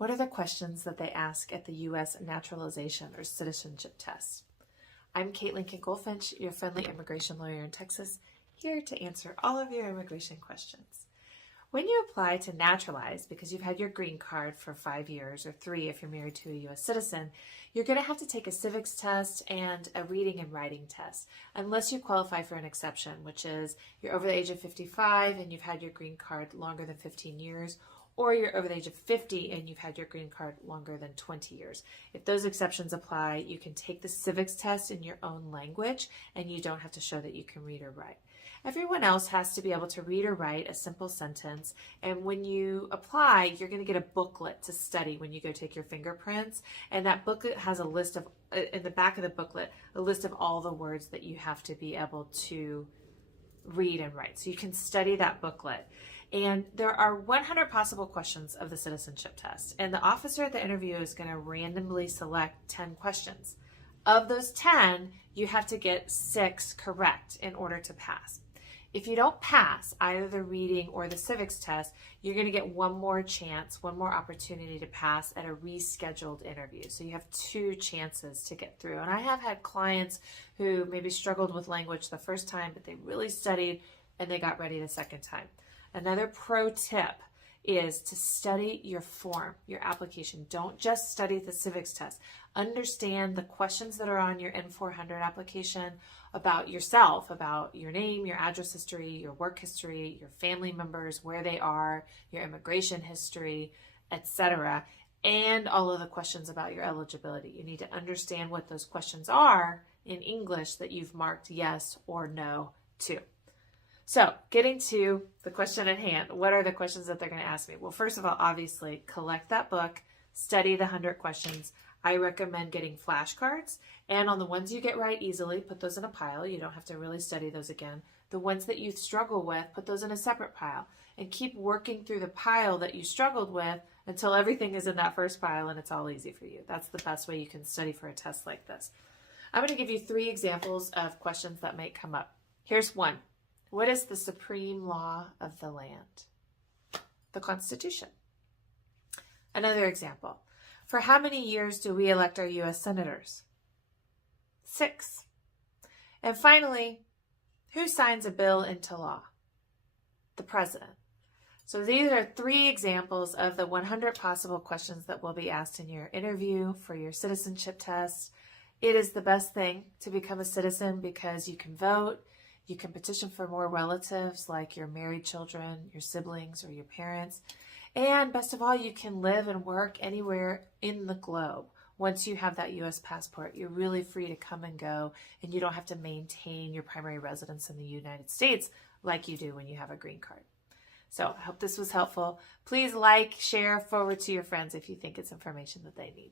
What are the questions that they ask at the U.S. naturalization or citizenship test? I'm Kate Lincoln-Goldfinch, your friendly immigration lawyer in Texas, here to answer all of your immigration questions. When you apply to naturalize, because you've had your green card for 5 years or 3 if you're married to a U.S. citizen, you're going to have to take a civics test and a reading and writing test, unless you qualify for an exception, which is you're over the age of 55 and you've had your green card longer than 15 years, or you're over the age of 50 and you've had your green card longer than 20 years. If those exceptions apply, you can take the civics test in your own language and you don't have to show that you can read or write. Everyone else has to be able to read or write a simple sentence, and when you apply, you're going to get a booklet to study when you go take your fingerprints, and that booklet has a list of, in the back of the booklet, a list of all the words that you have to be able to read and write. So you can study that booklet. And there are 100 possible questions of the citizenship test, and the officer at the interview is going to randomly select 10 questions. Of those 10, you have to get 6 correct in order to pass. If you don't pass either the reading or the civics test, you're going to get one more chance, one more opportunity to pass at a rescheduled interview. So you have 2 chances to get through. And I have had clients who maybe struggled with language the first time, but they really studied and they got ready the second time. Another pro tip is to study your form, your application. Don't just study the civics test. Understand the questions that are on your N400 application about yourself, about your name, your address history, your work history, your family members, where they are, your immigration history, etc., and all of the questions about your eligibility. You need to understand what those questions are in English that you've marked yes or no to. So getting to the question at hand, what are the questions that they're going to ask me? Well, first of all, obviously, collect that book, study the 100 questions. I recommend getting flashcards, and on the ones you get right easily, put those in a pile. You don't have to really study those again. The ones that you struggle with, put those in a separate pile, and keep working through the pile that you struggled with until everything is in that first pile and it's all easy for you. That's the best way you can study for a test like this. I'm going to give you 3 examples of questions that might come up. Here's one. What is the supreme law of the land? The Constitution. Another example. For how many years do we elect our U.S. senators? 6. And finally, who signs a bill into law? The president. So these are 3 examples of the 100 possible questions that will be asked in your interview for your citizenship test. It is the best thing to become a citizen because you can vote. You can petition for more relatives like your married children, your siblings, or your parents. And best of all, you can live and work anywhere in the globe. Once you have that U.S. passport, you're really free to come and go, and you don't have to maintain your primary residence in the United States like you do when you have a green card. So I hope this was helpful. Please like, share, forward to your friends if you think it's information that they need.